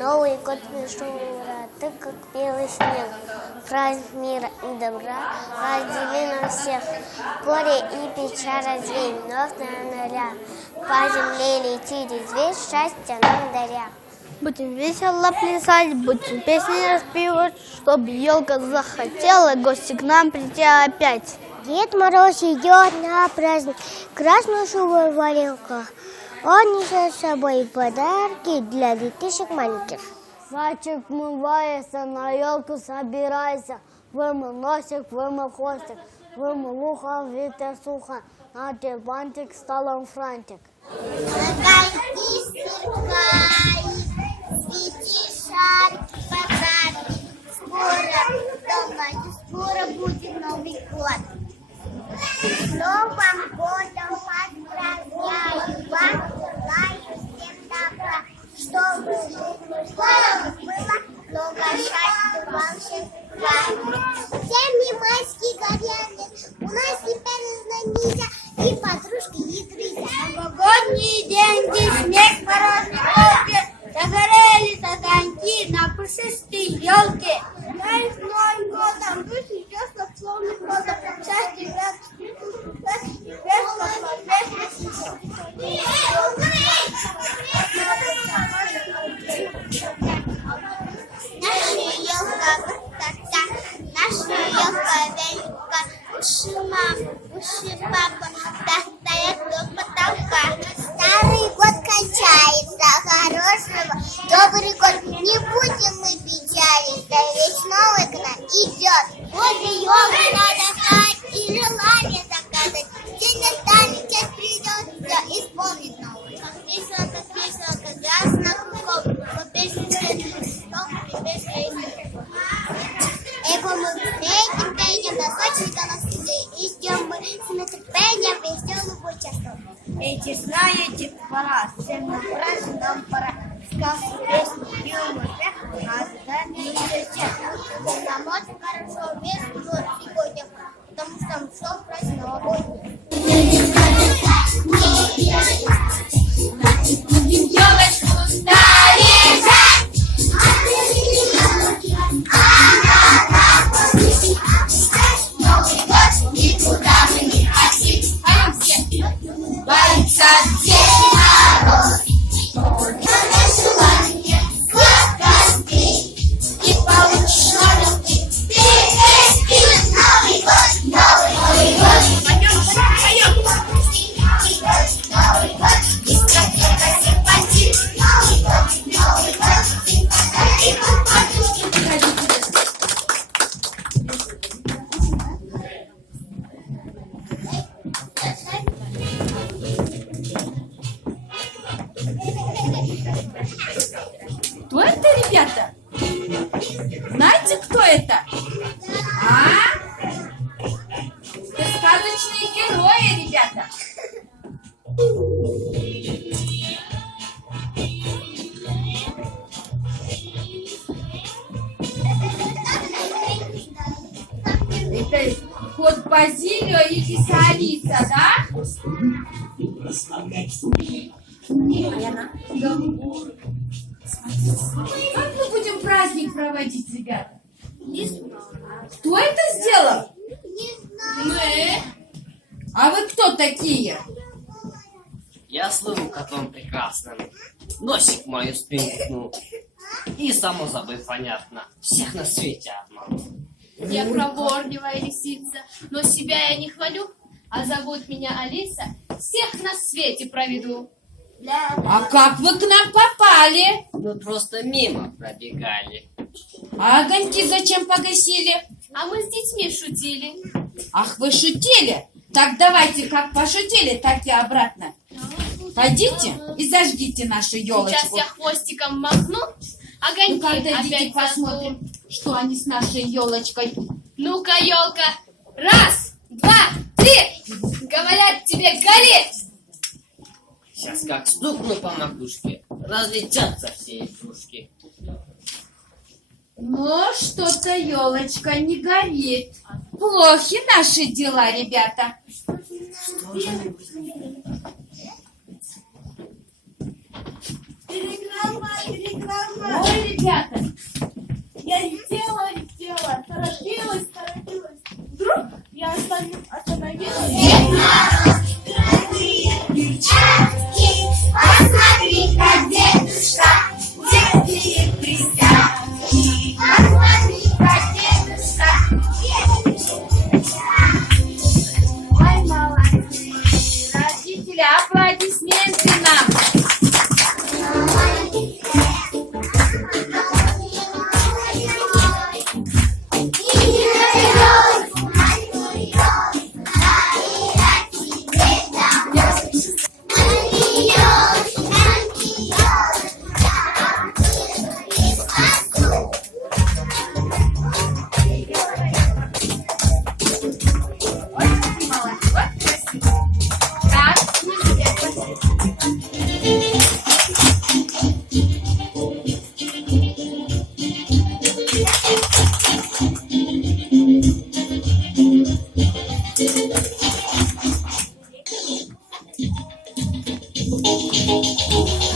Новый год Мишура, ты как белый снег, праздник мира и добра, раздели на всех, горе и печаль развей, вновь на января, по земле летит зверь, счастье нам даря. Будем весело плясать, будем песни распевать, чтоб елка захотела гости к нам прийти опять. Дед Мороз идет на праздник, красную шубу в валенках. Он несет с собой подарки для детишек маленьких. Мальчик мывается, на елку собирайся, вымыл носик, вымыл хвостик, вымыл ухо, ветер сухо, на бантик, столом франтик. Огоньки сверкают, свети шарики подарки. Скоро будет Новый год. С Новым годом поздравляю вас, желаю всем добра, чтобы было много счастья вам всем. Всеми майские горят, у нас теперь знаменитя и подружки, и друзья. Новогодние деньги, снег, морозные елки, загорелись огоньки на пушистой елке. Я и с Новым годом, вы сейчас словно просто счастье, наша елка велика, уши мама, уши папа, достает до потолка. Старый год кончается, хорошего, добрый год, не будем мы печалиться, ведь новый к нам идет. Возле елки надо стать и желание загадать, день настанет, час придет, все исполнить новый. Как весело, ясно кругом, по песне Эго мы встретим, пенем, носочника на суды, и ждем мы с нетерпением веселую частоту. Эти знаете, пора, всем на праздник нам пора. Сказки, песни, юмор, смех, нас не всех. Нам очень хорошо, весь год сегодня, потому что мы шел праздник новогодний. Будем елочку ставить! Новый год, никуда мы не хотим. Поем все! Боится Дед Мороз, только на желание сладкостей. И получишь новый ты, Новый год, Новый год. Поем! Новый год, дискотека, симпатия. Новый год, симпатия, подушки. Кто это, ребята? Знаете, кто это? А? Это сказочные герои, ребята. Это кот Базилио и киса Алиса, да? Как мы будем праздник проводить, ребята? Не знаю. Кто это сделал? Не знаю. Мы. А вы кто такие? Я слыву котом прекрасным, носик мою спинкнул. И само собой понятно, всех на свете обманул. Я проворневая лисица, но себя я не хвалю, а зовут меня Алиса, всех на свете проведу. А как вы к нам попали? Мы просто мимо пробегали. А огоньки зачем погасили? А мы с детьми шутили. Ах, вы шутили? Так давайте, как пошутили, так и обратно. Пойдите и зажгите нашу елочку. Сейчас я хвостиком махну, огоньки Ну-ка, отойдите, опять посмотрим, что они с нашей елочкой. Ну-ка, елка, раз, два, три, говорят тебе гореть. Сейчас как стукну по макушке, разлетятся все игрушки. Но что-то елочка не горит. Плохи наши дела, ребята. Перегрова, перегрова. ребята, я летела, торопилась. Вдруг я остановилась. Посмотри-ка, дедушка, детские присядки. Посмотри-ка, дедушка, Ой, молодцы. Родители, аплодисменты нам. Так, Thank you.